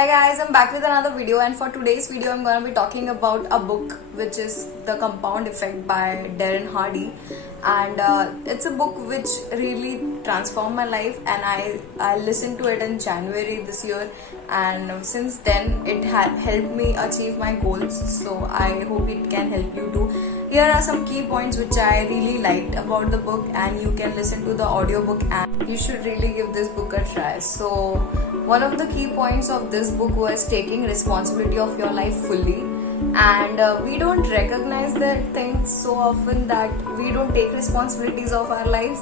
Hi guys, I'm back with another video, and for today's video I'm going to be talking about a book which is The Compound Effect by Darren Hardy. And it's a book which really transformed my life, and I listened to it in January this year, and since then it had helped me achieve my goals, so I hope it can help you too. Here are some key points which I really liked about the book, and you can listen to the audiobook and you should really give this book a try. So one of the key points of this book was taking responsibility of your life fully, and we don't recognize that thing so often, that we don't take responsibilities of our lives.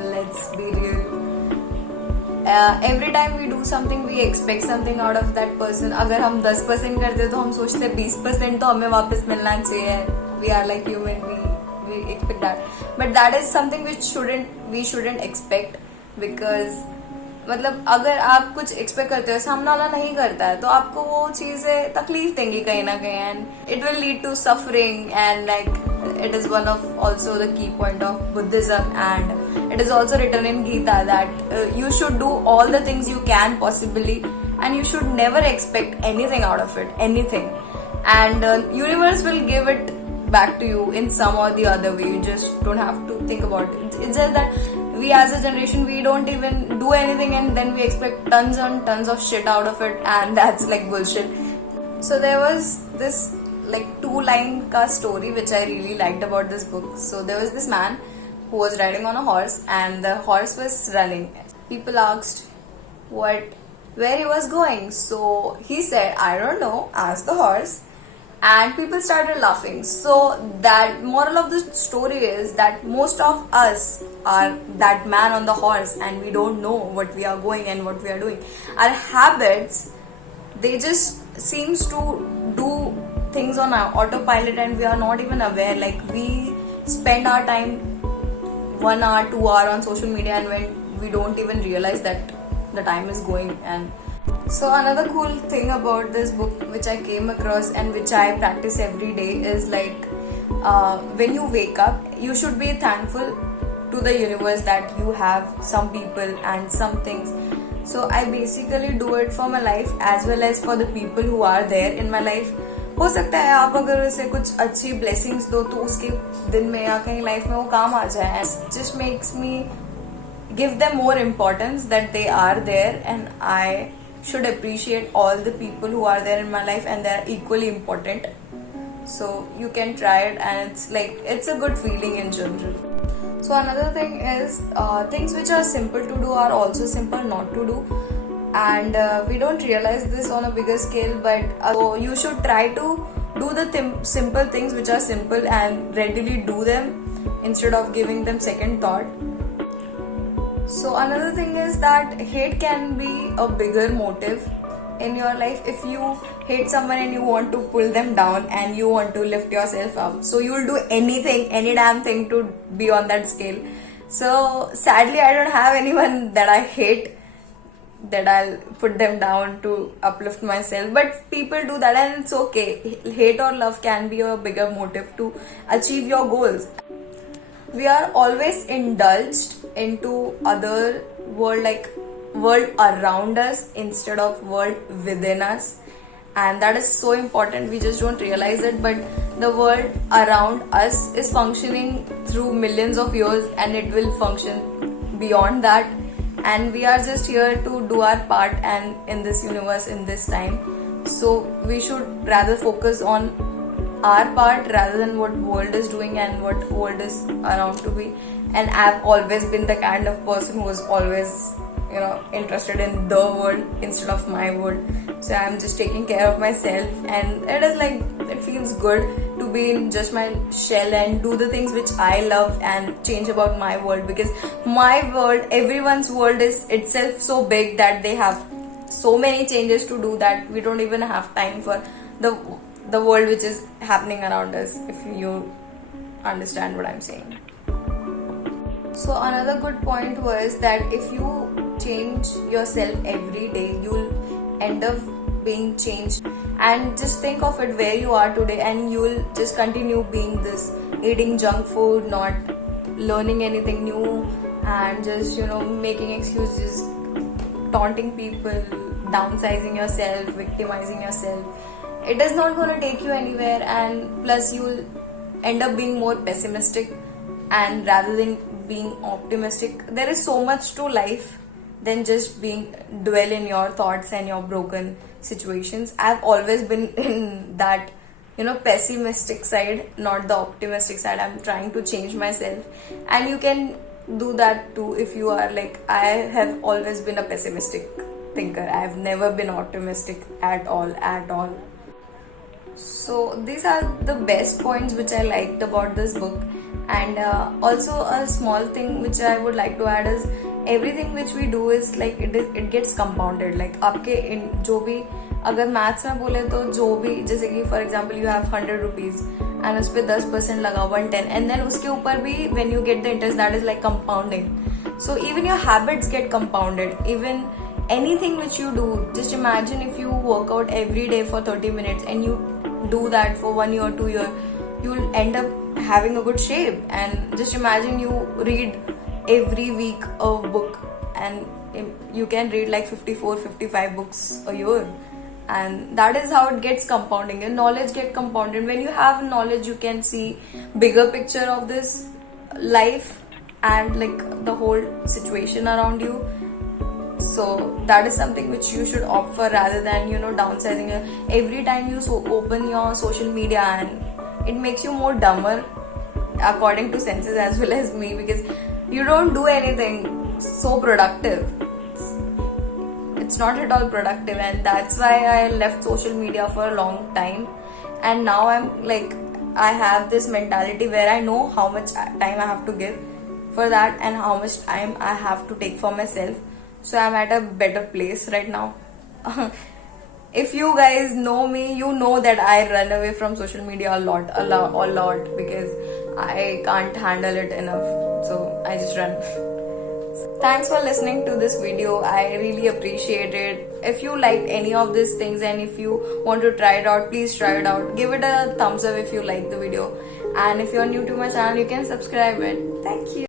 Let's be real. Every time we do something we expect something out of that person. अगर हम 10% करते तो हम सोचते 20% तो हमें वापस मिलना चाहिए. We are like human, we expect that, but that is something which we shouldn't expect, because मतलब अगर आप कुछ एक्सपेक्ट करते हो, सामने वाला नहीं करता है, तो आपको वो चीजें तकलीफ देंगी कहीं ना कहीं, and it will lead to suffering, and like it is one of also the key point of Buddhism, and it is also written in Gita that you should do all the things you can possibly, and you should never expect anything out of it, anything, and universe will give it back to you in some or the other way. You just don't have to think about it. It's just that we as a generation, we don't even do anything, and then we expect tons and tons of shit out of it, and that's like bullshit. So there was this like 2-line ka story which I really liked about this book. So there was this man who was riding on a horse, and the horse was running. People asked where he was going. So he said, I don't know, ask the horse. And people started laughing. So that moral of the story is that most of us are that man on the horse, and we don't know what we are going and what we are doing. Our habits, they just seems to do things on our autopilot, and we are not even aware. Like, we spend our time 1 hour, 2 hour on social media, and when we don't even realize that the time is going. And so another cool thing about this book which I came across and which I practice every day is like, when you wake up, you should be thankful to the universe that you have some people and some things. So I basically do it for my life as well as for the people who are there in my life. हो सकता है आप अगर उसे कुछ अच्छी blessings दो तो उसके दिन में या कहीं लाइफ में वो काम आ जाए. Just makes me give them more importance that they are there, and I should appreciate all the people who are there in my life, and they are equally important. So you can try it, and it's a good feeling in general. So another thing is, things which are simple to do are also simple not to do, and we don't realize this on a bigger scale, but so you should try to do the simple things which are simple and readily do them instead of giving them second thought. So another thing is that hate can be a bigger motive in your life. If you hate someone and you want to pull them down and you want to lift yourself up, so you'll do anything, any damn thing to be on that scale. So sadly, I don't have anyone that I hate that I'll put them down to uplift myself, but people do that, and it's okay. Hate or love can be a bigger motive to achieve your goals. We are always indulged into other world around us instead of world within us, and that is so important. We just don't realize it, but the world around us is functioning through millions of years, and it will function beyond that, and we are just here to do our part and in this universe, in this time. So we should rather focus on our part rather than what world is doing and what world is around to be. And I've always been the kind of person who was always interested in the world instead of my world. So I'm just taking care of myself, and it is like, it feels good to be in just my shell and do the things which I love and change about my world, because my world, everyone's world is itself so big that they have so many changes to do that we don't even have time for the world which is happening around us, if you understand what I'm saying. So another good point was that if you change yourself every day, you'll end up being changed. And just think of it where you are today, and you'll just continue being this, eating junk food, not learning anything new, and just making excuses, taunting people, downsizing yourself, victimizing yourself, it is not going to take you anywhere, and plus you'll end up being more pessimistic and rather than being optimistic. There is so much to life than just being dwell in your thoughts and your broken situations. I've always been in that, pessimistic side, not the optimistic side. I'm trying to change myself, and you can do that too if you are like I have always been a pessimistic thinker. I've never been optimistic at all. So these are the best points which I liked about this book. And also a small thing which I would like to add is everything which we do is like it gets compounded. Like आपके in जो भी अगर maths में बोले तो जो भी जैसे कि for example you have 100 rupees and उस पर 10% लगा 110 एंड देन उसके ऊपर भी when you get the interest that is like compounding. So even your habits get compounded. Even anything which you do, just imagine if you work out every day for 30 minutes and you do that for 1 year, 2 year, you'll end up having a good shape. And just imagine you read every week a book, and you can read like 54-55 books a year, and that is how it gets compounding. Your knowledge get compounded. When you have knowledge, you can see bigger picture of this life and like the whole situation around you. So that is something which you should opt for rather than downsizing. Every time you open your social media, and it makes you more dumber according to senses as well as me, because you don't do anything so productive. It's not at all productive, and that's why I left social media for a long time. And now I'm like, I have this mentality where I know how much time I have to give for that and how much time I have to take for myself. So I'm at a better place right now. If you guys know me, you know that I run away from social media a lot because I can't handle it enough. So I just run. Thanks for listening to this video. I really appreciate it. If you liked any of these things and if you want to try it out, please try it out. Give it a thumbs up if you like the video. And if you're new to my channel, you can subscribe it. Thank you.